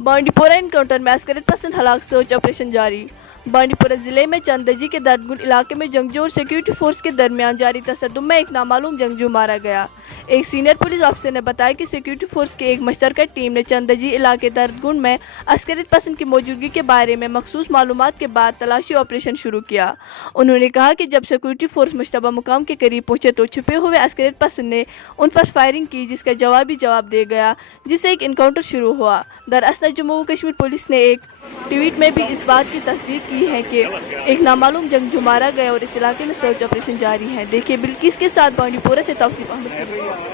Bandipora encounter में अस्करित पसंद हलाक सर्च ऑपरेशन जारी। बांडीपोरा जिले में चंदजी के दर्दगुन इलाके में जंगजू और सिक्योरिटी फोर्स के दरमियान जारी तसद्दुम में एक नामालूम जंगजू मारा गया। एक सीनियर पुलिस अफसर ने बताया कि सिक्योरिटी फोर्स की एक मुश्तरका टीम ने चंदजी इलाके दर्दगुन में अस्करित पसंद की मौजूदगी के बारे में मखसूस मालूमात के बाद तलाशी ऑपरेशन शुरू किया। उन्होंने कहा कि जब सिक्योरिटी फोर्स मुश्तबा मुकाम के करीब पहुंचे तो छुपे हुए अस्करित पसंद ने उन पर फायरिंग की, जिसका जवाबी जवाब दे गया, जिससे एक इनकाउंटर शुरू हुआ। दरअसल जम्मू व कश्मीर पुलिस ने एक ट्वीट में भी इस बात की तस्दीक की है कि एक नामालूम जंगजू मारा गया और इस इलाके में सर्च ऑपरेशन जारी है। देखिए बिल्किस के साथ बांडीपोरा से तौसीफ अहमद की रिपोर्ट।